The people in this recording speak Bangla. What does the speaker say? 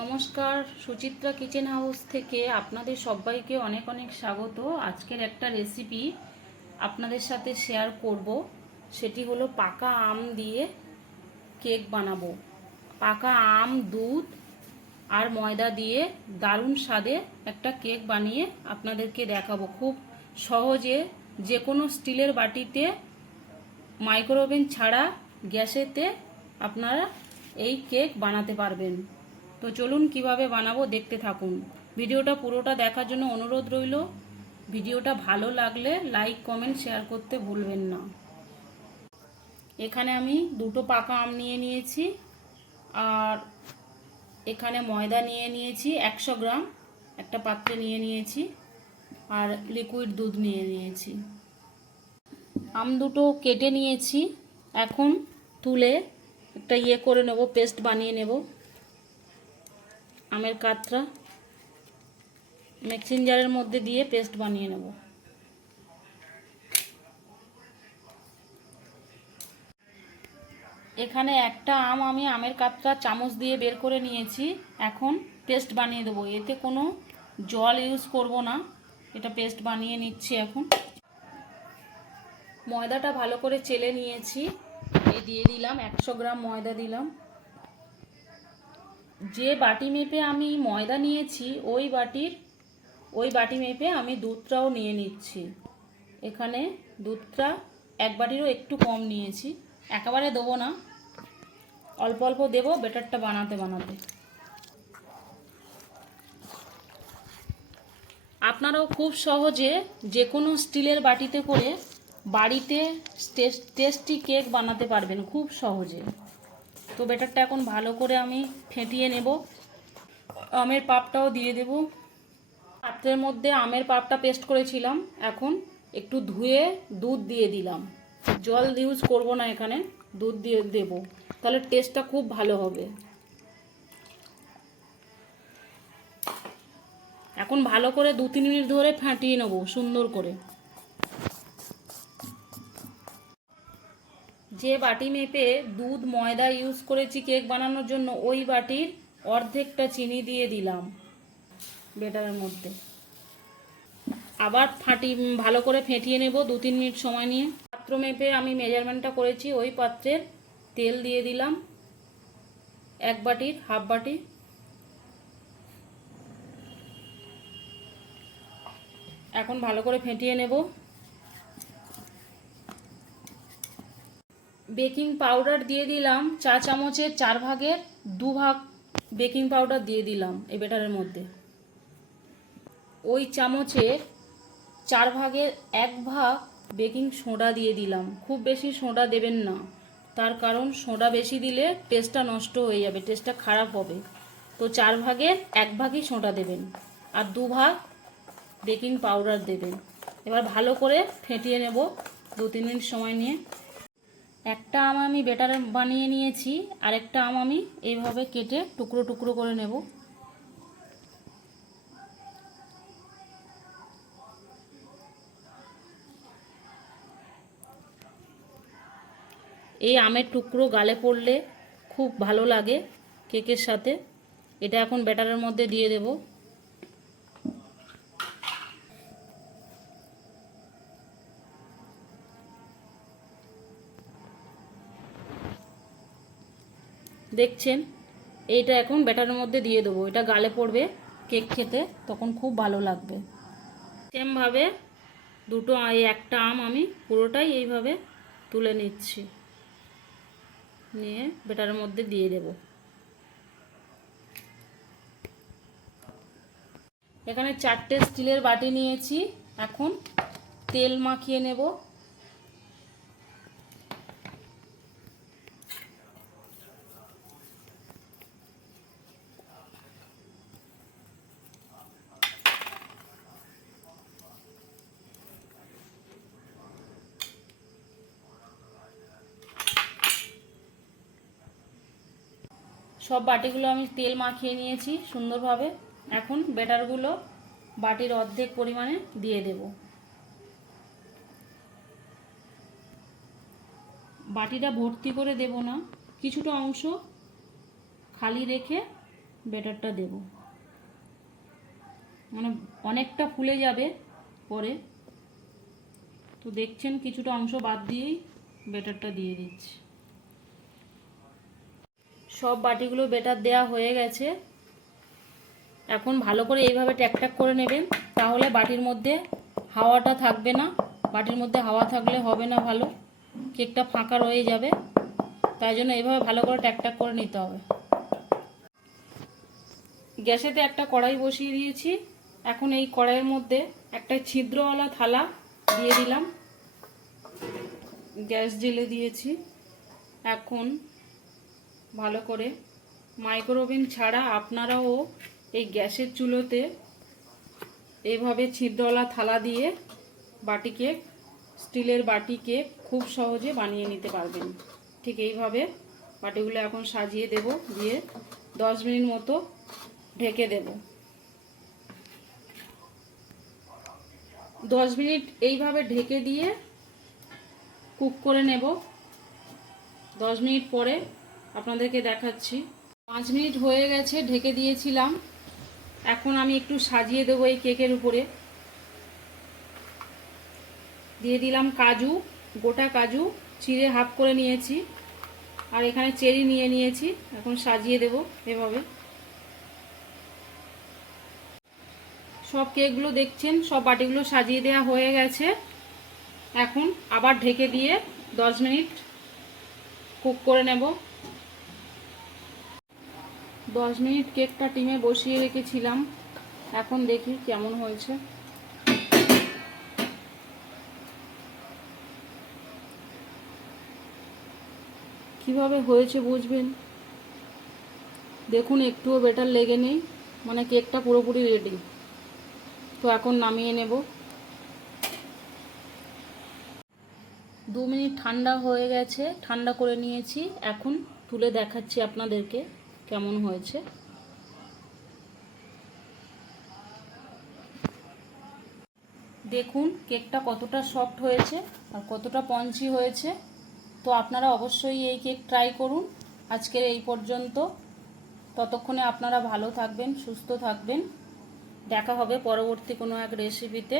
নমস্কার, সুচিত্রা কিচেন হাউস থেকে আপনাদের সবাইকে অনেক অনেক স্বাগত। আজকের একটা রেসিপি আপনাদের সাথে শেয়ার করব, সেটি হলো পাকা আম দিয়ে কেক বানাবো। পাকা আম, দুধ আর ময়দা দিয়ে দারুণ স্বাদে একটা কেক বানিয়ে আপনাদেরকে দেখাবো। খুব সহজে যে কোনো স্টিলের বাটিতে, মাইক্রোওভেন ছাড়া গ্যাসেতে আপনারা এই কেক বানাতে পারবেন। তো চলুন কিভাবে বানাবো দেখতে থাকুন। ভিডিওটা পুরোটা দেখার জন্য অনুরোধ রইল। ভিডিওটা ভালো লাগলে লাইক, কমেন্ট, শেয়ার করতে ভুলবেন না। এখানে আমি দুটো পাকা আম নিয়ে নিয়েছি, আর এখানে ময়দা নিয়ে নিয়েছি 100 গ্রাম, একটা পাত্রে নিয়ে নিয়েছি, আর লিকুইড দুধ নিয়ে নিয়েছি। আম দুটো কেটে নিয়েছি, এখন তুলে একটা করে নেব, পেস্ট বানিয়ে নেব। আমের কাতরা মিক্সিং জারের মধ্যে দিয়ে পেস্ট বানিয়ে নেব। এখানে একটা আম আমি আমের কাতরা চামচ দিয়ে বের করে নিয়েছি। এখন পেস্ট বানিয়ে দেবো, এতে কোনো জল ইউজ করব না, এটা পেস্ট বানিয়ে নিচ্ছি। এখন ময়দাটা ভালো করে চেলে নিয়েছি, দিয়ে দিলাম 100 গ্রাম ময়দা দিলাম। যে বাটি মেপে আমি ময়দা নিয়েছি ওই বাটি মেপে আমি দুধটাও নিয়ে নিচ্ছি। এখানে দুধটা এক বাটিরও একটু কম নিয়েছি, একেবারে দেবো না, অল্প অল্প দেবো ব্যাটারটা বানাতে বানাতে। আপনারাও খুব সহজে যে কোনো স্টিলের বাটিতে করে বাড়িতে টেস্টি কেক বানাতে পারবেন খুব সহজে। তো ব্যাটারটা এখন ভালো করে আমি ফেটিয়ে নেব। আমের পাপটাও দিয়ে দেব। পাত্রের মধ্যে আমের পাপটা পেস্ট করেছিলাম, এখন একটু ধুয়ে দুধ দিয়ে দিলাম। জল ইউজ করব না, এখানে দুধ দিয়ে দেব, তাহলে টেস্টটা খুব ভালো হবে। এখন ভালো করে 2-3 মিনিট ধরে ফাটিয়ে নেব সুন্দর করে। যে বাটি মেপে দুধ ময়দা ইউজ করেছি কেক বানানোর জন্য, ওই বাটির অর্ধেকটা চিনি দিয়ে দিলাম ব্যাটারের মধ্যে। আবার ভালো করে ফেটিয়ে নেব 2-3 মিনিট সময় নিয়ে। পাত্র মেপে আমি মেজারমেন্টটা করেছি, ওই পাত্রের তেল দিয়ে দিলাম 1 বাটির হাফ বাটি। এখন ভালো করে ফেটিয়ে নেব। বেকিং পাউডার দিয়ে দিলাম 4 চামচের 4 ভাগের 2 ভাগ বেকিং পাউডার দিয়ে দিলাম এই ব্যাটারের মধ্যে। ওই চামচের 4 ভাগের 1 ভাগ বেকিং সোডা দিয়ে দিলাম। খুব বেশি সোডা দেবেন না, তার কারণ সোডা বেশি দিলে টেস্টটা নষ্ট হয়ে যাবে, টেস্টটা খারাপ হবে। তো 4 ভাগের 1 ভাগই সোডা দেবেন, আর 2 ভাগ বেকিং পাউডার দেবেন। এবার ভালো করে ফেটিয়ে নেব 2-3 মিনিট সময় নিয়ে। একটা আম আমি ব্যাটারে বানিয়ে নিয়েছি, আর একটা আম আমি এইভাবে কেটে টুকরো টুকরো করে নেব। এই আমের টুকরো গালে পড়লে খুব ভালো লাগে কেকের সাথে। এটা এখন ব্যাটারের মধ্যে দিয়ে দেব। দেখছেন, এইটা এখন ব্যাটারের মধ্যে দিয়ে দেবো। এটা গালে পড়বে, কেক খেতে তখন খুব ভালো লাগবে। সেমভাবে একটা আম আমি পুরোটাই এইভাবে তুলে নিচ্ছি, নিয়ে ব্যাটারের মধ্যে দিয়ে দেব। এখানে 4টে স্টিলের বাটি নিয়েছি, এখন তেল মাখিয়ে নেব। সব বাটিগুলো আমি তেল মাখিয়ে নিয়েছি সুন্দরভাবে। এখন ব্যাটারগুলো বাটির অর্ধেক পরিমাণে দিয়ে দেব। বাটিটা ভর্তি করে দেব না, কিছুটা অংশ খালি রেখে ব্যাটারটা দেব, মানে অনেকটা ফুলে যাবে পরে। তো দেখছেন কিছুটা অংশ বাদ দিয়েই ব্যাটারটা দিয়ে দিচ্ছি। সব বাটিগুলো ব্যাটার দেওয়া হয়ে গেছে। এখন ভালো করে এইভাবে ট্যাক করে নেবেন, তাহলে বাটির মধ্যে হাওয়াটা থাকবে না। বাটির মধ্যে হাওয়া থাকলে হবে না ভালো, কেকটা ফাঁকা রয়ে যাবে। তাই জন্য এইভাবে ভালো করে ট্যাক করে নিতে হবে। গ্যাসেতে একটা কড়াই বসিয়ে দিয়েছি। এখন এই কড়াইয়ের মধ্যে একটা ছিদ্রওয়ালা থালা দিয়ে দিলাম, গ্যাস জ্বেলে দিয়েছি। এখন ভালো করে মাইক্রোওভেন ছাড়া আপনারাও এই গ্যাসের চুলোতে এইভাবে ছিদ্রওয়ালা থালা দিয়ে বাটি কেক, স্টিলের বাটি কেক খুব সহজে বানিয়ে নিতে পারবেন। ঠিক এইভাবে বাটিগুলো এখন সাজিয়ে দেব, দিয়ে 10 মিনিট মতো ঢেকে দেব। 10 মিনিট এইভাবে ঢেকে দিয়ে কুক করে নেব। 10 মিনিট পরে আপনাদেরকে দেখাচ্ছি। 5 মিনিট হয়ে গেছে, ঢেকে দিয়েছিলাম। এখন আমি একটু সাজিয়ে দেবো এই কেকের উপরে। দিয়ে দিলাম কাজু, গোটা কাজু চিড়ে হাফ করে নিয়েছি, আর এখানে চেরি নিয়ে নিয়েছি। এখন সাজিয়ে দেব এভাবে। সব কেকগুলো দেখছেন, সব বাটিগুলো সাজিয়ে দেওয়া হয়ে গেছে। এখন আবার ঢেকে দিয়ে 10 মিনিট কুক করে নেব। 10 মিনিট কেকটা টিমে বসিয়ে রেখেছিলাম। এখন দেখি কেমন হয়েছে। কিভাবে হয়েছে বুঝবেন, দেখুন একটুও ব্যাটার লেগে নেই, মানে কেকটা পুরোপুরি রেডি। তো এখন নামিয়ে নেব। 2 মিনিট ঠান্ডা হয়ে গেছে, ঠান্ডা করে নিয়েছি। এখন তুলে দেখাচ্ছি আপনাদেরকে কেমন হয়েছে। দেখুন কেকটা কতটা সফট হয়েছে আর কতটা পঞ্চি হয়েছে। তো আপনারা অবশ্যই এই কেক ট্রাই করুন। আজকের এই পর্যন্ত। ততক্ষণে আপনারা ভালো থাকবেন, সুস্থ থাকবেন। দেখা হবে পরবর্তী কোনো এক রেসিপিতে।